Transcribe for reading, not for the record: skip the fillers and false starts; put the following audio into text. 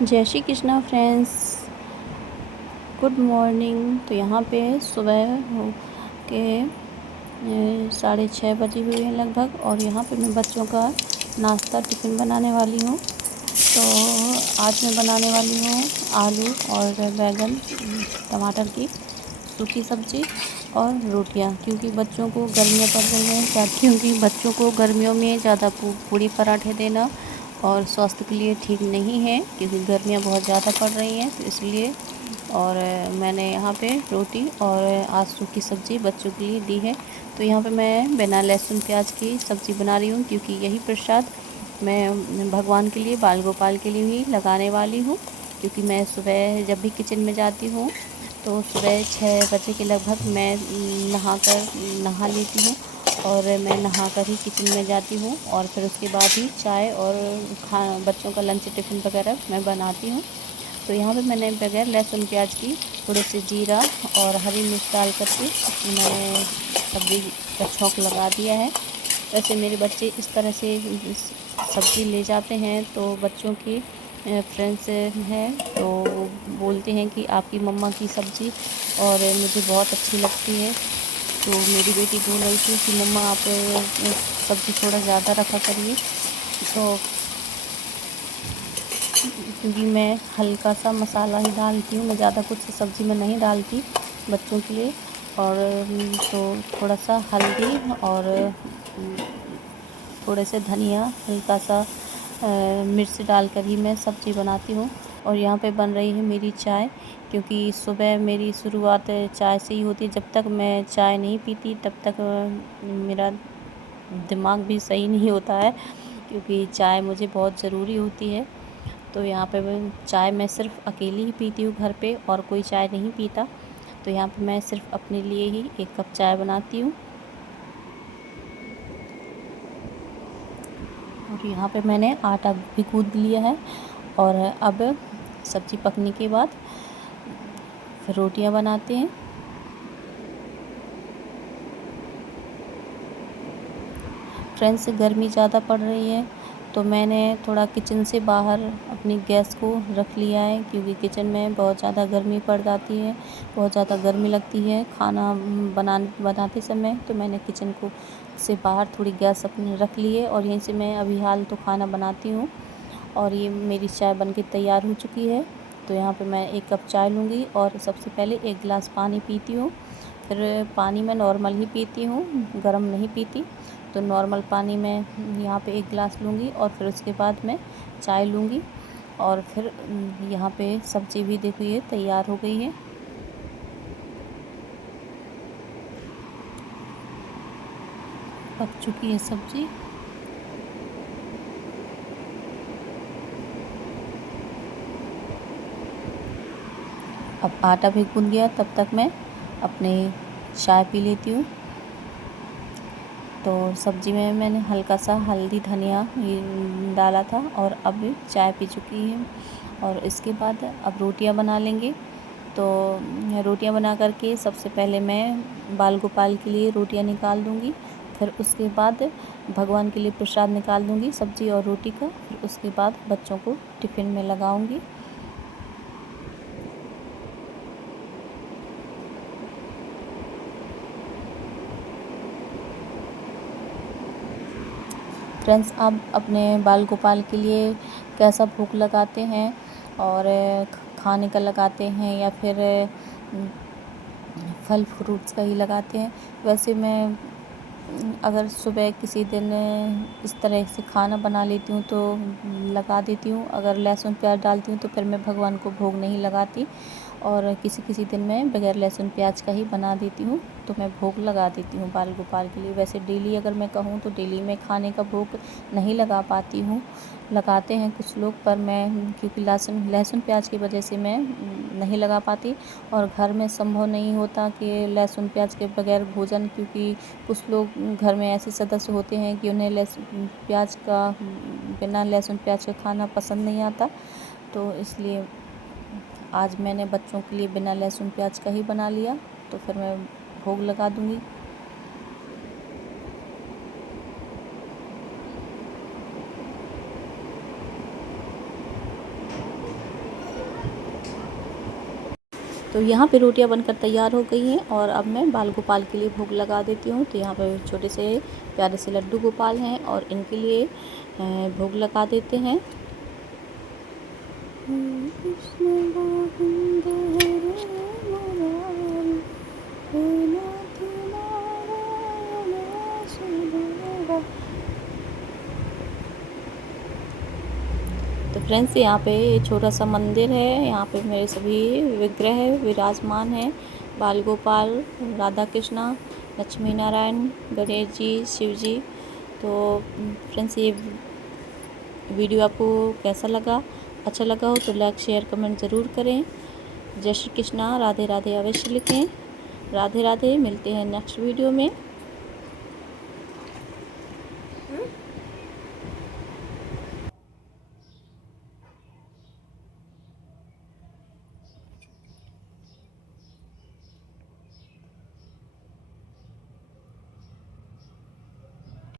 जय Shri Krishna friends, good morning. तो यहाँ पे सुबह हो के 6:30 बजे हुए हैं लगभग, और यहाँ पे मैं बच्चों का नाश्ता टिफ़िन बनाने वाली हूँ। तो आज मैं बनाने वाली हूँ आलू और बैंगन टमाटर की सूखी सब्ज़ी और रोटियाँ, क्योंकि बच्चों को गर्मियाँ पड़ रही हैं। क्योंकि बच्चों को गर्मियों में ज़्यादा पूड़ी पराठे देना और स्वास्थ्य के लिए ठीक नहीं है, क्योंकि गर्मियाँ बहुत ज़्यादा पड़ रही हैं, तो इसलिए। और मैंने यहाँ पे रोटी और आज सूखी सब्ज़ी बच्चों के लिए दी है। तो यहाँ पे मैं बिना लहसुन प्याज की सब्ज़ी बना रही हूँ, क्योंकि यही प्रसाद मैं भगवान के लिए, बाल गोपाल के लिए भी लगाने वाली हूँ। क्योंकि मैं सुबह जब भी किचन में जाती हूँ तो सुबह 6 बजे के लगभग मैं नहा लेती हूँ, और मैं नहाकर ही किचन में जाती हूँ, और फिर उसके बाद ही चाय और बच्चों का लंच टिफ़िन वगैरह मैं बनाती हूँ। तो यहाँ पे मैंने बगैर लहसुन प्याज की थोड़े से जीरा और हरी मिर्च डाल करके मैंने सब्ज़ी का छौंक लगा दिया है। वैसे मेरे बच्चे इस तरह से सब्ज़ी ले जाते हैं, तो बच्चों की फ्रेंड्स हैं तो वो बोलते हैं कि आपकी मम्मा की सब्ज़ी और मुझे बहुत अच्छी लगती है। तो मेरी बेटी बोल रही थी कि मम्मा आप सब्ज़ी थोड़ा ज़्यादा रखा करिए। तो क्योंकि मैं हल्का सा मसाला ही डालती हूँ, मैं ज़्यादा कुछ सब्ज़ी में नहीं डालती बच्चों के लिए। और तो थोड़ा सा हल्दी और थोड़े से धनिया, हल्का सा मिर्च डालकर ही मैं सब्ज़ी बनाती हूँ। और यहाँ पे बन रही है मेरी चाय, क्योंकि सुबह मेरी शुरुआत चाय से ही होती है। जब तक मैं चाय नहीं पीती तब तक मेरा दिमाग भी सही नहीं होता है, क्योंकि चाय मुझे बहुत ज़रूरी होती है। तो यहाँ पे चाय मैं सिर्फ़ अकेली ही पीती हूँ घर पे, और कोई चाय नहीं पीता। तो यहाँ पे मैं सिर्फ़ अपने लिए ही 1 कप चाय बनाती हूँ। और यहाँ पे मैंने आटा भी गूँथ लिया है, और अब सब्ज़ी पकने के बाद फिर रोटियाँ बनाते हैं। फ्रेंड्स, गर्मी ज़्यादा पड़ रही है, तो मैंने थोड़ा किचन से बाहर अपनी गैस को रख लिया है, क्योंकि किचन में बहुत ज़्यादा गर्मी पड़ जाती है, बहुत ज़्यादा गर्मी लगती है खाना बनाते समय। तो मैंने किचन को से बाहर थोड़ी गैस अपनी रख ली है, और यहीं से मैं अभी हाल तो खाना बनाती हूँ। और ये मेरी चाय बनके तैयार हो चुकी है। तो यहाँ पे मैं 1 कप चाय लूँगी, और सबसे पहले 1 गिलास पानी पीती हूँ। फिर पानी मैं नॉर्मल ही पीती हूँ, गरम नहीं पीती। तो नॉर्मल पानी मैं यहाँ पे 1 गिलास लूँगी, और फिर उसके बाद मैं चाय लूँगी। और फिर यहाँ पे सब्ज़ी भी देखो ये तैयार हो गई है। पक चुकी है सब्ज़ी। अब आटा भी गूँथ गया, तब तक मैं अपने चाय पी लेती हूँ। तो सब्ज़ी में मैंने हल्का सा हल्दी, धनिया ये डाला था, और अब चाय पी चुकी है। और इसके बाद अब रोटियां बना लेंगे। तो रोटियां बना करके सबसे पहले मैं बाल गोपाल के लिए रोटियां निकाल दूंगी। फिर उसके बाद भगवान के लिए प्रसाद निकाल दूंगी सब्ज़ी और रोटी का। फिर उसके बाद बच्चों को टिफ़िन में लगाऊंगी। फ्रेंड्स, आप अपने बाल गोपाल के लिए कैसा भोग लगाते हैं, और खाने का लगाते हैं या फिर फल फ्रूट्स का ही लगाते हैं? वैसे मैं अगर सुबह किसी दिन इस तरह से खाना बना लेती हूँ तो लगा देती हूँ। अगर लहसुन प्याज डालती हूँ तो फिर मैं भगवान को भोग नहीं लगाती, और किसी किसी दिन मैं बगैर लहसुन प्याज का ही बना देती हूँ, तो मैं भोग लगा देती हूँ बाल गोपाल के लिए। वैसे डेली अगर मैं कहूँ तो डेली मैं खाने का भोग नहीं लगा पाती हूँ। लगाते हैं कुछ लोग, पर मैं क्योंकि लहसुन प्याज की वजह से मैं नहीं लगा पाती। और घर में संभव नहीं होता कि लहसुन प्याज के बगैर भोजन, क्योंकि कुछ लोग घर में ऐसे सदस्य होते हैं कि उन्हें बिना लहसुन प्याज के खाना पसंद नहीं आता। तो इसलिए आज मैंने बच्चों के लिए बिना लहसुन प्याज का ही बना लिया। तो फिर मैं भोग लगा दूँगी। तो यहाँ पे रोटियां बनकर तैयार हो गई हैं और अब मैं बाल गोपाल के लिए भोग लगा देती हूँ। तो यहाँ पे छोटे से प्यारे से लड्डू गोपाल हैं और इनके लिए भोग लगा देते हैं। तो फ्रेंड्स यहाँ पे छोटा सा मंदिर है, यहाँ पे मेरे सभी विग्रह विराजमान हैं, बाल गोपाल, राधा कृष्णा, लक्ष्मी नारायण, गणेश जी, शिव जी। तो फ्रेंड्स ये वीडियो आपको कैसा लगा? अच्छा लगा हो तो लाइक शेयर कमेंट ज़रूर करें। जय श्री कृष्णा, राधे राधे अवश्य लिखें। राधे राधे, मिलते हैं नेक्स्ट वीडियो में।